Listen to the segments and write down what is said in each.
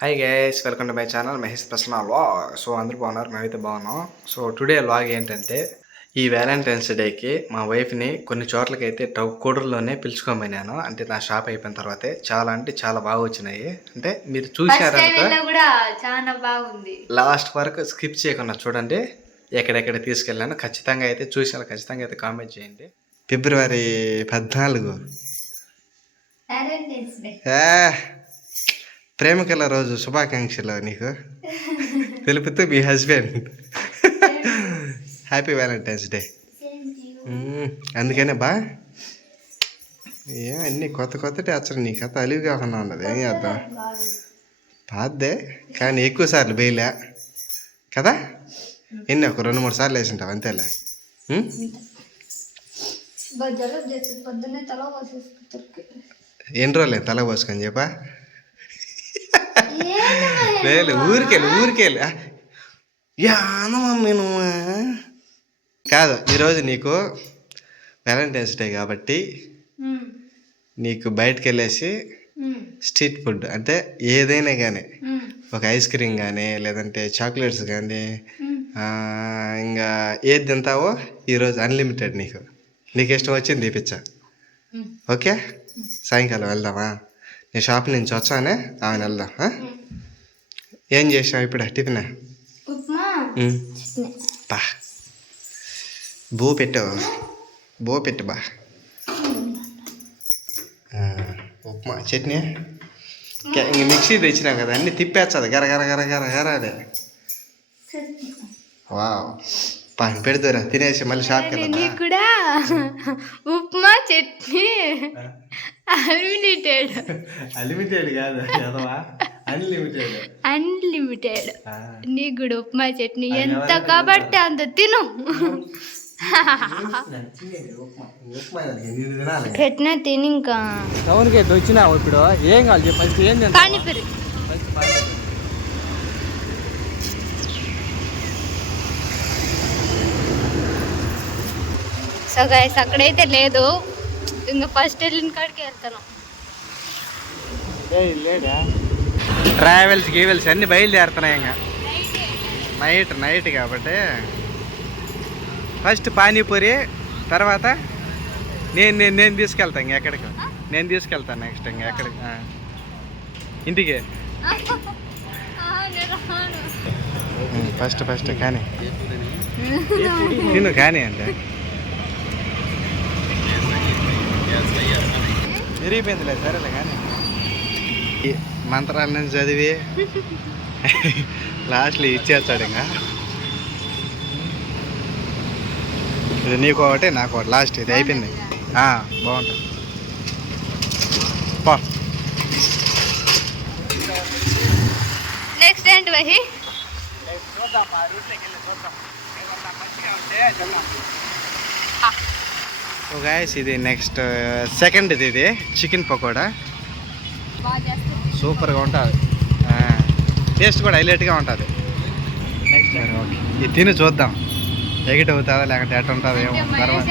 Hi guys welcome to my channel Mahesh ప్రశ్న vlog so అందరూ బాగున్నారు మేమైతే బాగున్నాం. సో టుడే వ్లాగ్ ఏంటంటే ఈ వ్యాలంటైన్స్ డేకి మా వైఫ్ని కొన్ని చోట్లకైతే టౌ కోడూరులోనే పిలుచుకోమన్నాను అంటే నా షాప్ అయిపోయిన తర్వాతే చాలా అంటే చాలా బాగా వచ్చినాయి. అంటే మీరు ఫస్ట్ చూసారనుకో టైం కూడా చాలా బాగుంది. లాస్ట్ వరకు స్కిప్ చేయకుండా చూడండి ఎక్కడెక్కడ తీసుకెళ్ళాను ఖచ్చితంగా అయితే చూసాను ఖచ్చితంగా అయితే కామెంట్ చేయండి. ఫిబ్రవరి పద్నాలుగు. ప్రేమికుల రోజు శుభాకాంక్షలు నీకు. తెలుపుతూ మీ హస్బెండ్ హ్యాపీ వ్యాలంటైన్స్ డే అందుకనే బా. ఏం అన్ని కొత్త కొత్త అచ్చరు నీ కథ అలివి కాకుండా ఉన్నది. ఏం చేద్దాం? పాద్దే. కానీ ఎక్కువ సార్లు వేయలే కదా? ఎన్ని ఒక రెండు మూడు సార్లు వేసింటావు అంతేలే. ఎన్ని రోజులే తల పోసుకొని చెప్పా? లేదు ఊరికెళ్ళి ఊరికెళ్ళి నువ్వు? కాదు ఈరోజు నీకు వ్యాలంటైన్స్ డే కాబట్టి నీకు బయటకు వెళ్ళేసి స్ట్రీట్ ఫుడ్ అంటే ఏదైనా కానీ ఒక ఐస్ క్రీమ్ కానీ లేదంటే చాక్లెట్స్ కానీ ఇంకా ఏది తింటావో ఈరోజు అన్లిమిటెడ్ నీకు. నీకు ఇష్టం వచ్చింది తీపిచ్చా? ఓకే? సాయంకాలం వెళ్దామా? నేను షాప్ నుంచి వచ్చానే ఆమె వెళ్దాం? ఏం చేసావు ఇప్పుడు? టిఫిన్? ఉప్మా బా. బో పెట్టు. బో పెట్టు బా. ఉప్మా చట్నీ? ఇంక మిక్సీ తెచ్చినాం కదా అన్ని తిప్పేస్తుంది. గర గర గర గర గర అదే వావ్. పా పెడుతురా తినేసి మళ్ళీ షాప్కి నీకు కూడా ఉప్మా చట్నీ అన్లిమిటెడ్. అన్లిమిటెడ్ కాదు ఎదవా అన్లిమిటెడ్ అన్లిమిటెడ్ నీకు కూడా ఉప్మా చట్నీ ఎంత కాబట్టి అంత తిను. పెట్టినా తిని ఇంకా. టౌన్కి అయితే వచ్చినావు ఇప్పుడు? ఏం కావాలి చెప్పు ఫస్ట్ ఏం? పానీపూరి. సో గైస్ అక్కడైతే లేదు. ఇంకా ఫస్ట్ వెళ్ళిన కాడికి వెళ్తాను లేడా? ట్రావెల్స్ గీవెల్స్ అన్ని బయలుదేరుతున్నాయి ఇంకా. నైట్ నైట్ కాబట్టి. ఫస్ట్ పానీపూరి తర్వాత నేను నేను నేను తీసుకెళ్తాను ఇంక ఎక్కడికి. నేను తీసుకెళ్తాను నెక్స్ట్ ఇంక ఎక్కడికి. ఇంటికి. ఫస్ట్ ఫస్ట్ కానీ. నేను కానీ అంటే. విరిగిపోయిందిలే సరేలే కానీ. మంత్రాలను చదివి లాస్ట్లో ఇచ్చేస్తాడు ఇంకా. ఇది నీకు ఒకటి నాకు ఒకటి. లాస్ట్ ఇది అయిపోయింది. బాగుంటుంది. పో. నెక్స్ట్ ఏంటి వహి? గాయస్ ఇది నెక్స్ట్ సెకండ్ ఇది ఇది. చికెన్ పకోడా. సూపర్గా ఉంటుంది. టేస్ట్ కూడా హైలైట్గా ఉంటుంది. Next okay. ఇది తిని చూద్దాం. ఎగిట్ అవుతుందా లేకపోతే ఎట్ ఉంటుందో ఏమో. తర్వాత.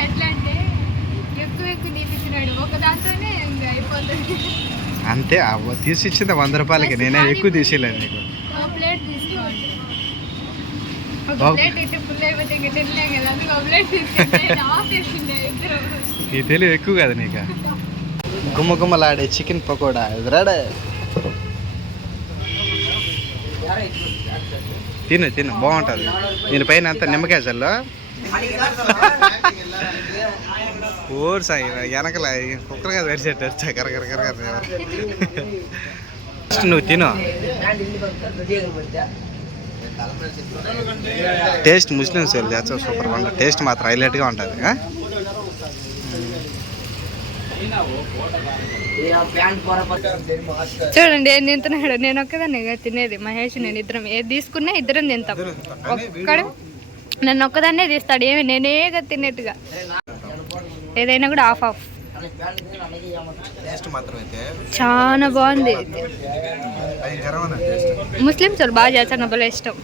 అంతే అవ్వ తీసి ఇచ్చింది వంద రూపాయలకి. నేనే ఎక్కువ తీసేయలేదు నీకు. ఈ తెలివి ఎక్కువ కదా నీకు. గుమ్మ గుమ్మలాడే చికెన్ పకోడా. రెడీ. తిను తిను బాగుంటుంది. దీనిపైన అంత నిమ్మకాయ చల్లు. ఓరు సాయి వెనకల కుక్కలుగా తెరిచేట్టు వచ్చా కర ఫస్ట్ నువ్వు తిను. టేస్ట్ ముస్లిమ్స్ వాళ్ళు చేస్తావు సూపర్గా ఉంటుంది టేస్ట్ మాత్రం హైలైట్గా ఉంటుంది చూడండి ఏం తింటున్నాడు? నేను ఒక్కదాన్ని తినేది. మహేష్ నేను ఇద్దరం. ఏది తీసుకున్నా ఇద్దరం తింటాం. ఒక్కడు? నన్ను ఒక్కదాన్నే తీస్తాడు. ఏమి? నేనేగా తినేట్టుగా. ఏదైనా కూడా ఆఫ్ ఆఫ్. చాలా బాగుంది. భయంకరమైన ముస్లిమ్స్ వాళ్ళు బాగా చేస్తారు. నా ఇష్టం.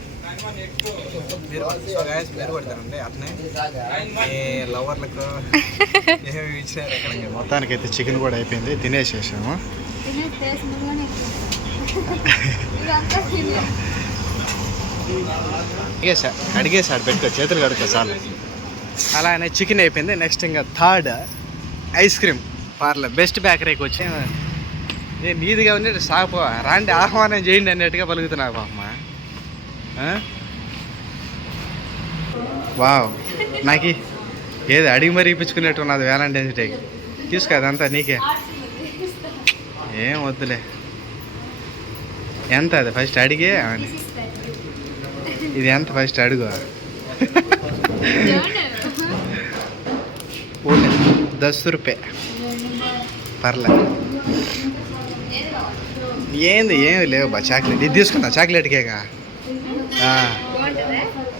మీరు సో గాయస్ కొడతారండి అట్నే. మీ లవర్లకు ఏమేమి ఇచ్చినారు మొత్తానికి అయితే చికెన్ కూడా అయిపోయింది తినేసేసాము. అడిగేసా అడిగేసాడు పెట్టుకో చేతులు కడుక్కో చాలు. అలానే చికెన్ అయిపోయింది నెక్స్ట్ ఇంకా third ice cream parlour best బేకరీకి వచ్చి నేను నీదిగా ఉంది సాగపో రాండి ఆహ్వానం చేయండి అన్నట్టుగా పలుకుతున్నావు పాపమ్మా ఆ? వావ్. నాకు ఏది అడిగి మరీ ఇప్పించుకునేట్టు ఉన్నది వ్యాలంటైన్స్ డేకి తీసుకో అదంతా నీకే. ఏం వద్దులే. ఎంత అది? ఫస్ట్ అడిగే? అని ఇది ఎంత? ఫస్ట్ అడుగు. ఓన్లీ దస్ రూపాయ. పర్లే. ఏంది? ఏమి లేవు బా చాక్లెట్. ఇది తీసుకుందా? చాక్లెట్ కేకా?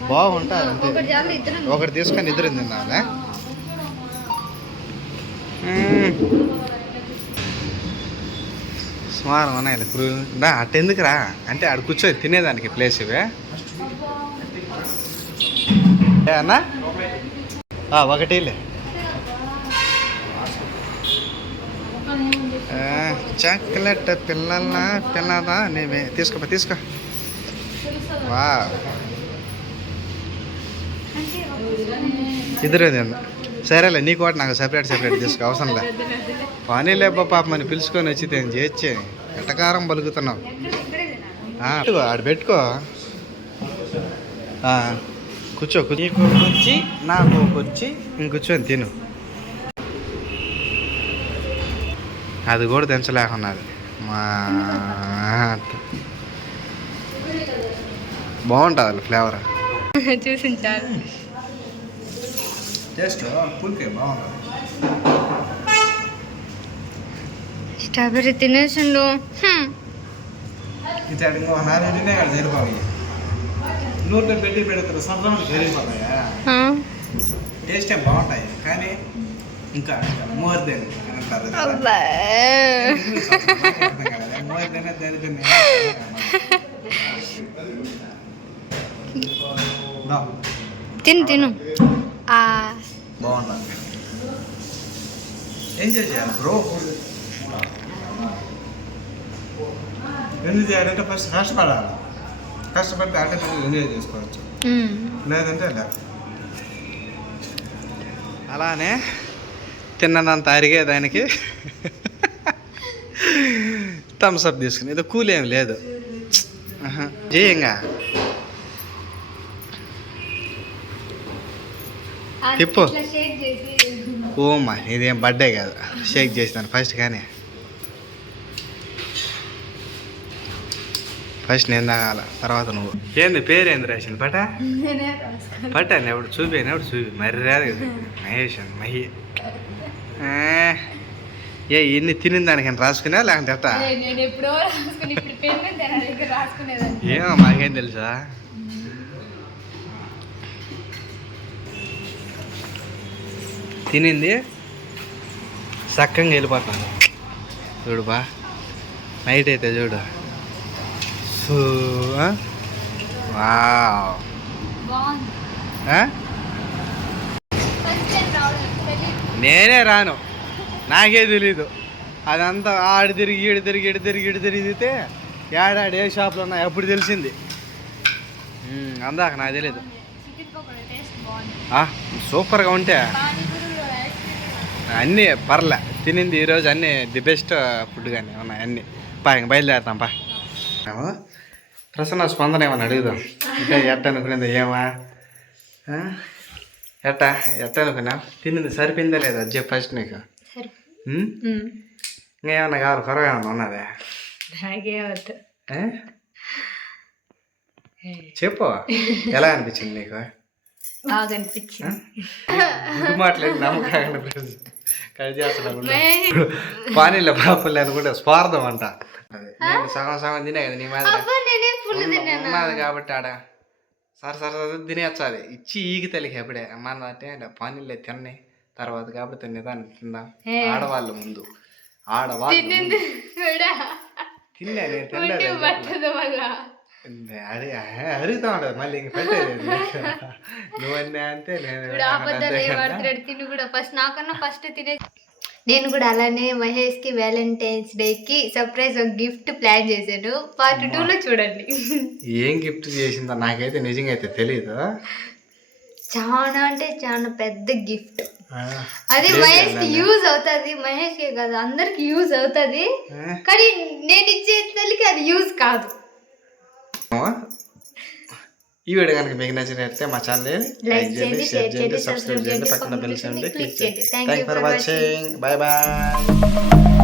బాగుంటుంది అంతే. ఒకటి ఒకటి తీసుకొని ఇద్దరు తిన్నాలే. సుమారు ఉన్నాయి ఇప్పుడు దా అటు ఎందుకురా? అంటే ఆడ కూర్చొని తినేదానికి ప్లేస్ ఇవే. ఏ అన్నా? ఒకటిలే ఆ, చాక్లెట్ పిల్లల పిల్లదా నీవే తీసుకోపా తీసుకో వా ఇద్దరు సరేలే నీకు వాటి నాకు సపరేట్ సపరేట్ తీసుకో అవసరం లే. పని లేబ్బా పాప పిలుచుకొని వచ్చి నేను చేయొచ్చే ఎట్టకారం పలుకుతున్నావు పెట్టుకో, ఆడ పెట్టుకో. కూర్చో కూర్చో. నీకు వచ్చి నాకు వచ్చి ఇంకొచ్చని తిను. అది కూడా తెంచలేకున్నది. మా బాగుంటుంది ఫ్లేవర్. చూసించారు టేస్ట్ పుల్కే బాగుంటుంది స్ట్రాబెర్రీ తినేసిండు. ఇది ఇంకో కదా జరిపోయి నూనె పెట్టి పెడతారు జరిగిపోతాయా ఆ. టేస్ట్ బాగుంటాయి కానీ ఇంకా మోర్ దెన్ అని అంటారు కదా. అబ్బా. ఇంగ్లీష్ అసలు నాకే అర్థం కాలేదు. మోర్ దెన్ దెన్ దెన్ దా, తిను తిను. ఆ. బాగుంటుంది ఎంజాయ్ చేయాలి బ్రో? ఎందుకు చేయాలంటే ఫస్ట్ కష్టపడాలి. కష్టపడితే ఆటోమేటిక్ ఎంజాయ్ చేసుకోవచ్చు. లేదంటే లే. అలానే తిన్నదంత అరిగేదానికి థమ్స్ అప్ తీసుకుని. ఇది కూల్ ఏం లేదు. ఆహా. తిప్పు. చేసి ఓమ్మా ఇదేం బర్త్డే కాదు. షేక్ చేస్తాను ఫస్ట్ కానీ ఫస్ట్ నేను తాగాల తర్వాత నువ్వు. ఏంది పేరేంది రాసింది పట. పట్ట ఎవడు చూపాను ఎవడు చూపి? మర్యాద మహేష్ అని మహి. ఏ ఇన్ని తినిన దానికి రాసుకున్నా లేకుంటే ఎప్పుడో రాసుకునేదాన్ని. ఏమో మాకేం తెలుసా? తినింది. చక్కగా వెళ్ళిపోతాను చూడు బా. నైట్ అయితే చూడు. సో తెలియదు నేనే రాను. నాకే తెలీదు. అదంతా ఆడు తిరిగి ఈడు తిరిగి ఇడు తిరిగి ఇడు తిరిగితే ఏడాడు ఏ షాప్లో ఉన్నా ఎప్పుడు తెలిసింది. అందాక నాకు ఆ, సూపర్గా ఉంటే. అన్నీ పర్లే. తినింది ఈరోజు అన్నీ ది బెస్ట్ ఫుడ్ కానీ ఉన్నాయి అన్నీ. పా ఇంక బయలుదేరుతాం పా? ప్రసన్న స్పందన ఏమని అడుగుదాం. ఇంకా ఎట్ట అనుకునేది ఏమా? ఎట్ట? ఎట్ట అనుకున్నా తినింది సరిపోయిందా లేదా అది చెప్పు ఫస్ట్ నీకు? ఇంకా ఏమన్నా కావాలి కొరగా ఏమన్నా ఉన్నదే? చెప్పు. ఎలా అనిపించింది నీకు? బాగా అనిపించింది. మాట్లాడి నమ్మకాలను కట్ చేస్తున్నాడు పానీలో పాపలు అనుకుంటే స్వార్థం అంట. నేను సగం సగం తినే కదా నీ మీద కాబట్టి ఆడ సరే సరే సరే తినేచ్చు అది. ఇచ్చి ఈగి తల్లికి ఎప్పుడే. అమ్మ అంటే పానీలే తిన్నాయి తర్వాత కాబట్టి నిదాన్ని తిందాం. ఆడవాళ్ళు ముందు. ఆడవాళ్ళు తిన్నా నేను ఉండి తినలేదు పట్టదు వల్ల అడి అడుగుతా ఉండదు మళ్ళీ ఇంక పెట్టేది నువ్వన్నా అంటే నేను తిని కూడా. ఫస్ట్ నాకన్నా ఫస్ట్ తినే నేను కూడా అలానే మహేష్కి వ్యాలంటైన్స్ డేకి సర్ప్రైజ్ ఒక గిఫ్ట్ ప్లాన్ చేశాను. పార్ట్ టూలో చూడండి. ఏం గిఫ్ట్ చేసిందో నాకైతే నిజంగా అయితే తెలియదు చాలా అంటే చాలా పెద్ద గిఫ్ట్. అది మహేష్కి యూజ్ అవుతుంది. మహేష్కి కాదు అందరికి యూజ్ అవుతుంది. కానీ నేను ఇచ్చే తల్లికి అది యూజ్ కాదు. ఈ వీడియో కనుక మీకు నచ్చినట్లయితే మా ఛానల్ లైక్ చేయండి షేర్ చేయండి సబ్స్క్రైబ్ చేయండి పక్కన బెల్ చేయండి క్లిక్ చేయండి. Thank for watching bye bye